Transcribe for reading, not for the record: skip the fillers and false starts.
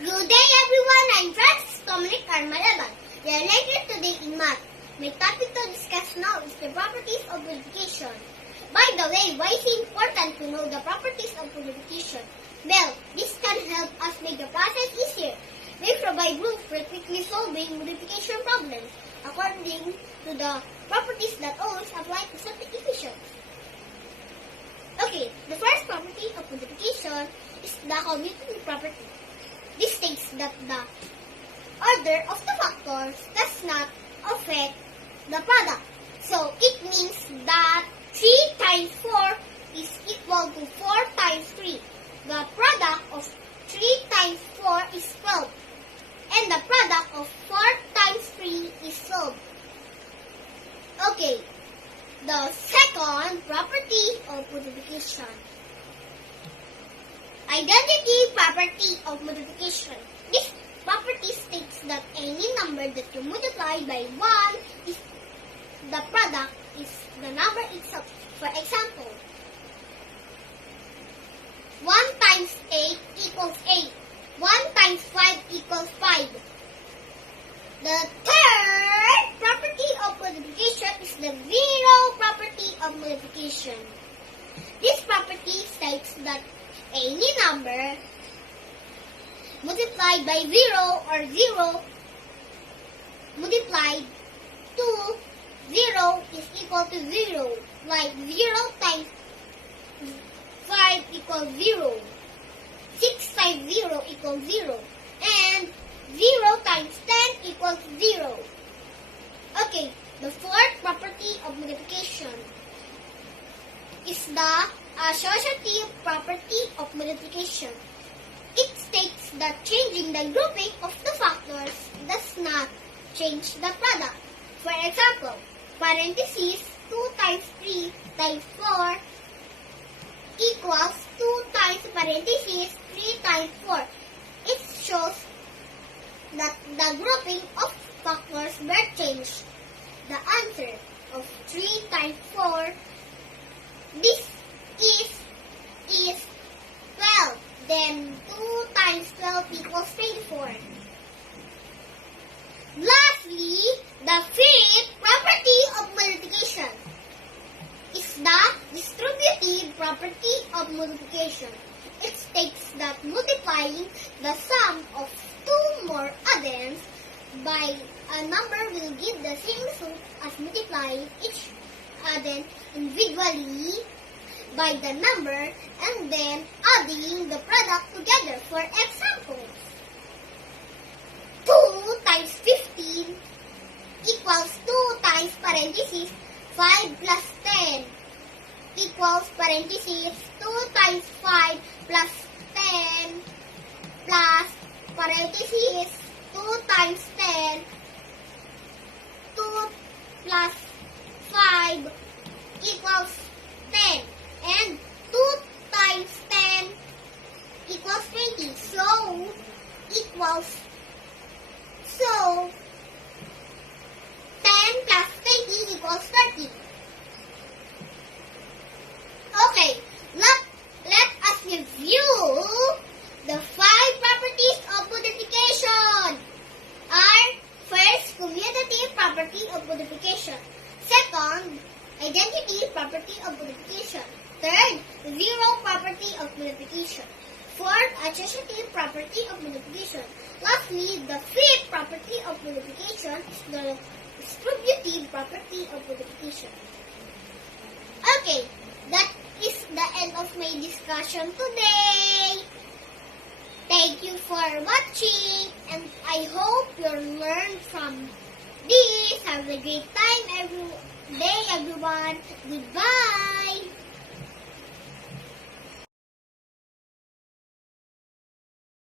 Good day everyone, I'm Francis Dominic Carmalaban. We are lectured today in math. My topic to discuss now is the properties of multiplication. By the way, why is it important to know the properties of multiplication? Well, this can help us make the process easier. They provide rules for quickly solving multiplication problems according to the properties that always apply to certain equations. Okay, the first property of multiplication is the commutative property. This states that the order of the factors does not affect the product. So, it means that 3 times 4 is equal to 4 times 3. The product of 3 times 4 is 12. And the product of 4 times 3 is 12. Okay, the second property of multiplication. Identity property of multiplication. This property states that any number that you multiply by 1 is the product is the number itself. For example, 1 times 8 equals 8. 1 times 5 equals 5. The third property of multiplication is the zero property of multiplication. This property states that any number multiplied by 0 or 0 multiplied to 0 is equal to 0. Like 0 times 5 equals 0. 6 times 0 equals 0. And 0 times 10 equals 0. Okay, the fourth property of multiplication is the associative property of multiplication. It states that changing the grouping of the factors does not change the product. For example, parentheses 2 times 3 times 4 equals 2 times parentheses 3 times 4. It shows that the grouping of factors were changed. The answer of 3 times 4, this is 12. Then 2 times 12 equals 24. Lastly, the fifth property of multiplication is the distributive property of multiplication. It states that multiplying the sum of two more addends by a number will give the same result as multiplying each addend individually by the number and then adding the product together. For example, 2 times 15 equals 2 times parentheses 5 plus 10 equals parentheses 2 times 5 plus 10 plus parentheses 2 times 10 2 plus 5 equals 10 and 2 times 10 equals 20. So 10 plus 20 equals 30. Okay, let us review the 5 properties of multiplication. Are first, commutative property of multiplication. Second, identity property of multiplication. Third, zero property of multiplication. Fourth, associative property of multiplication. Lastly, the fifth property of multiplication is the distributive property of multiplication. Okay, that is the end of my discussion today. Thank you for watching, and I hope you learned from this. Have a great time every day, everyone. Goodbye.